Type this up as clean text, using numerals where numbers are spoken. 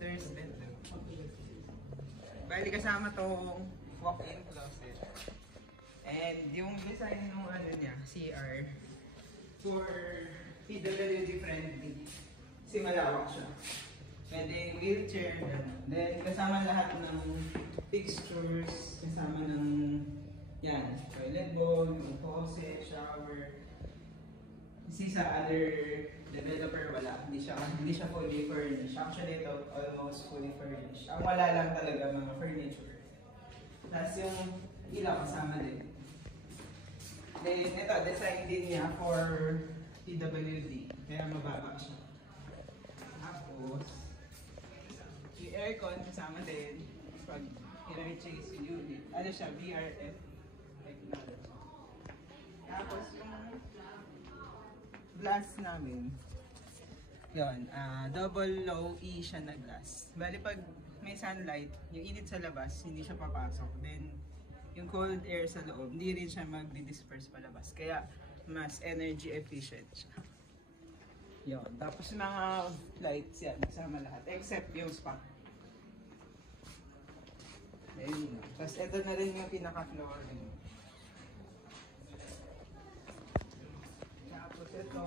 master's bedroom. Bali kasama tong walk-in closet. And yung design ng ano niya, CR, for PWD friendly. Kasi malawak siya. Pwede wheelchair, then kasama lahat ng fixtures, kasama ng yan, toilet bowl, faucet, shower. Kasi sa other developer wala, hindi siya fully furnished. Actually ito almost fully furnished. Ang wala lang talaga mga furniture. Tapos yung ilaw kasama din. Then ito, design din niya for PWD. Kaya mababa siya. Tapos, yung aircon kasama din. Pag i-chase yung unit. Ano siya, VRF technology. Tapos yung glass namin, yun, double low E siya na glass. Bali pag may sunlight, yung init sa labas, hindi siya papasok. Then, yung cold air sa loob, hindi rin siya magdi-disperse palabas. Kaya, mas energy efficient siya. Yun. Tapos mga lights yan, kasama lahat. Except yung spot. Ayun. Tapos ito na rin yung pinaka-flooring. Tapos ito,